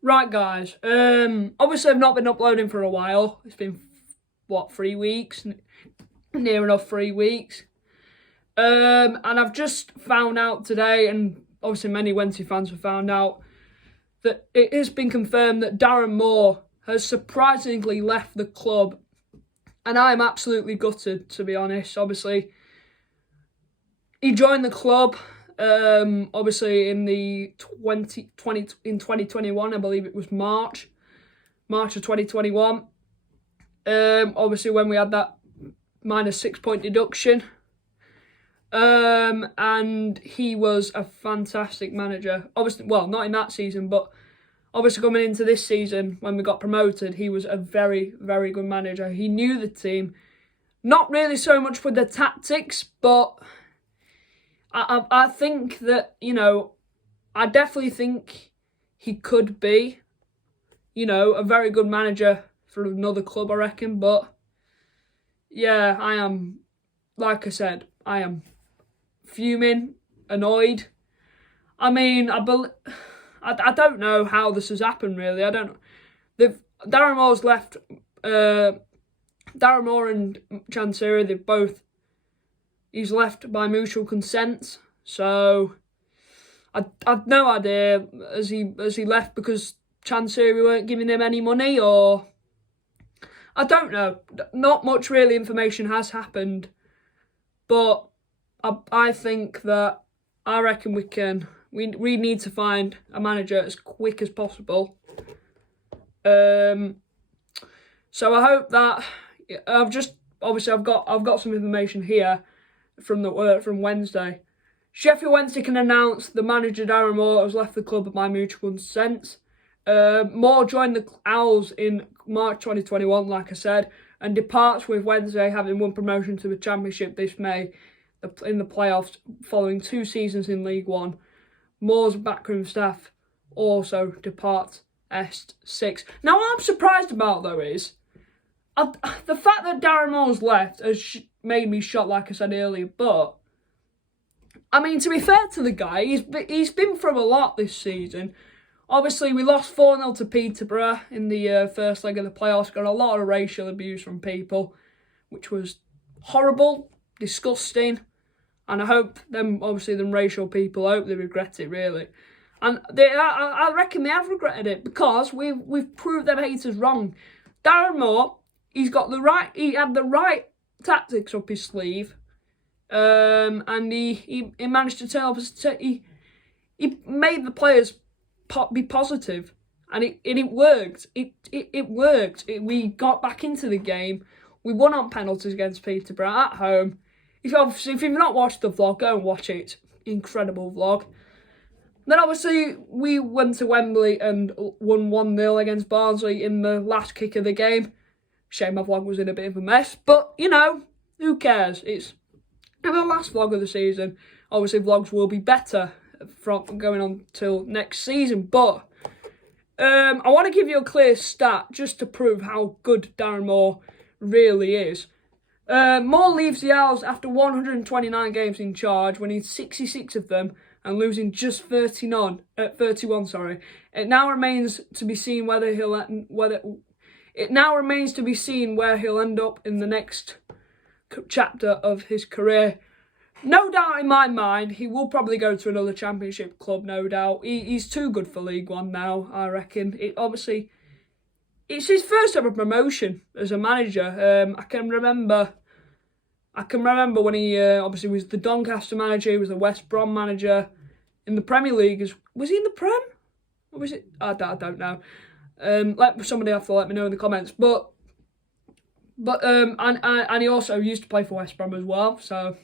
Right, guys. Obviously, I've not been uploading for a while. It's been, 3 weeks? Near enough 3 weeks. And I've just found out today, and obviously many Wednesday fans have found out, that it has been confirmed that Darren Moore has surprisingly left the club. And I'm absolutely gutted, to be honest. Obviously, he joined the club, obviously in the 2021, I believe it was March of 2021. Obviously when we had that minus 6 point deduction. And he was a fantastic manager. Obviously, well, not in that season, but obviously coming into this season when we got promoted, he was a very, very good manager. He knew the team. Not really so much with the tactics, but I think that, I definitely think he could be, a very good manager for another club, I reckon. But, yeah, I am, like I said, I am fuming, annoyed. I mean, I don't know how this has happened, really. I don't know. Darren Moore's left, Darren Moore and Chansiri, he's left by mutual consent. So I've no idea. Has he left because Chansiri weren't giving him any money, or I don't know. Not much really information has happened, but I think that I reckon we need to find a manager as quick as possible. So I hope that I've got some information here from Wednesday. Sheffield Wednesday can announce the manager Darren Moore has left the club by mutual consent. Moore joined the Owls in March 2021, like I said, and departs with Wednesday having won promotion to the Championship this May in the playoffs following 2 seasons in League One. Moore's backroom staff also depart S6. Now, what I'm surprised about, though, is the fact that Darren Moore's left has made me shocked, like I said earlier. But, I mean, to be fair to the guy, he's been through a lot this season. Obviously, we lost 4-0 to Peterborough in the first leg of the playoffs. Got a lot of racial abuse from people, which was horrible, disgusting. And I hope them racial people, I hope they regret it, really. And I reckon they have regretted it, because we've proved them haters wrong. Darren Moore, he had the right tactics up his sleeve, and he managed to tell us he made the players be positive, and it worked. It worked. We got back into the game. We won on penalties against Peterborough at home. If you've not watched the vlog, go and watch it. Incredible vlog. Then obviously we went to Wembley and won 1-0 against Barnsley in the last kick of the game. Shame my vlog was in a bit of a mess, but who cares? It's the last vlog of the season. Obviously vlogs will be better from going on till next season, but I want to give you a clear stat just to prove how good Darren Moore really is. Moore leaves the Owls after 129 games in charge, winning 66 of them and losing just 31. It now remains to be seen where he'll end up in the next chapter of his career. No doubt in my mind, he will probably go to another Championship club. No doubt, he's too good for League One now. I reckon. It's his first ever promotion as a manager. I can remember when he obviously was the Doncaster manager. He was the West Brom manager in the Premier League. Was he in the Prem? Or was it? I don't know. Somebody have to let me know in the comments. But and he also used to play for West Brom as well. So,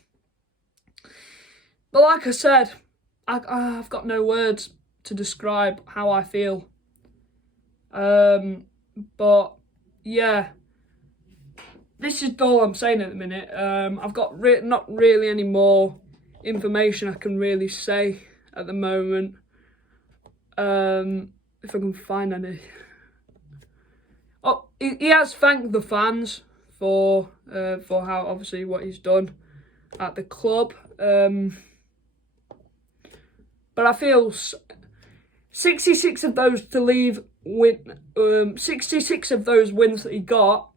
but like I said, I've got no words to describe how I feel. But yeah, this is all I'm saying at the minute. I've got not really any more information I can really say at the moment. If I can find any. Oh, he has thanked the fans for how obviously what he's done at the club. But I feel 66 of those to leave 66 of those wins that he got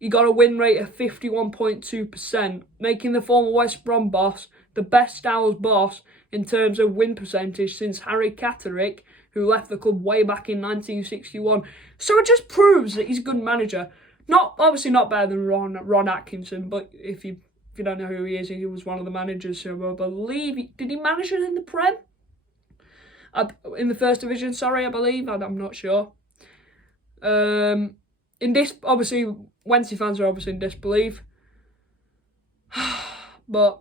a win rate of 51.2%, making the former West Brom boss the best Owls boss in terms of win percentage since Harry Catterick, who left the club way back in 1961. So it just proves that he's a good manager. Obviously not better than Ron Atkinson, but if you don't know who he is, he was one of the managers who I believe did he manage it in the Prem? In the First Division, sorry, I believe. I'm not sure. In this, obviously, Wednesday fans are obviously in disbelief. But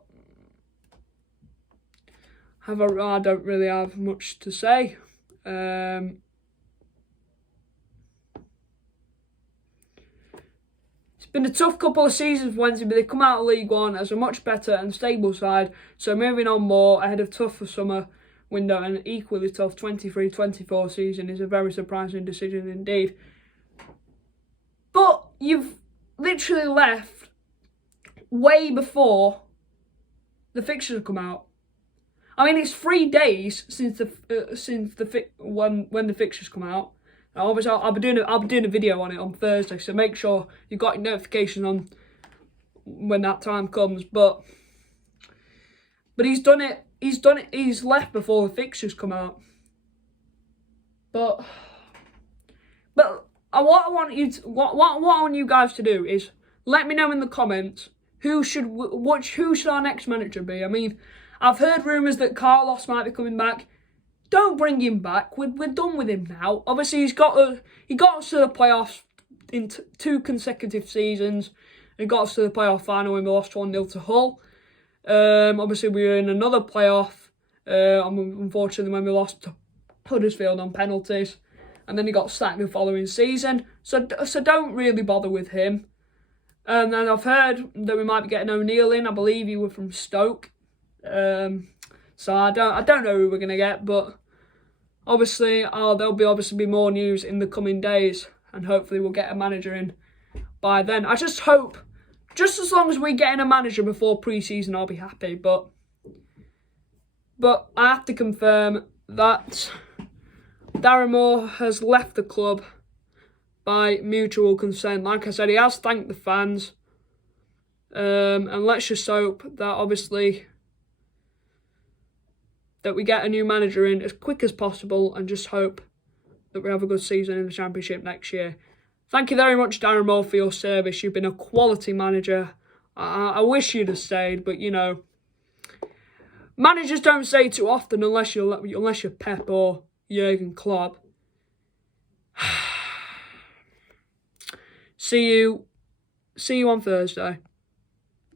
I don't really have much to say. It's been a tough couple of seasons for Wednesday, but they come out of League One as a much better and stable side. So moving on more ahead of tougher summer window and equally tough 23-24 season is a very surprising decision indeed. But you've literally left way before the fixtures have come out. I mean, it's 3 days since when the fixtures come out. Obviously, I'll be doing a video on it on Thursday, so make sure you've got your notification on when that time comes. But he's done it. He's left before the fixtures come out. But what I want you guys to do is let me know in the comments who should our next manager be. I mean, I've heard rumours that Carlos might be coming back. Don't bring him back. We're done with him now. Obviously, he got us to the playoffs in 2 consecutive seasons. He got us to the playoff final when we lost 1-0 to Hull. Obviously, we were in another playoff, unfortunately, when we lost to Huddersfield on penalties. And then he got sacked the following season. So don't really bother with him. And then I've heard that we might be getting O'Neill in. I believe he was from Stoke. So I don't know who we're going to get, but obviously there'll be more news in the coming days, and hopefully we'll get a manager in by then. I just hope, just as long as we get in a manager before pre-season, I'll be happy. But I have to confirm that Darren Moore has left the club by mutual consent. Like I said, he has thanked the fans, and let's just hope that obviously that we get a new manager in as quick as possible, and just hope that we have a good season in the Championship next year. Thank you very much, Darren Moore, for your service. You've been a quality manager. I wish you'd have stayed, but you know, managers don't stay too often unless you're Pep or Jurgen Klopp. See you on Thursday.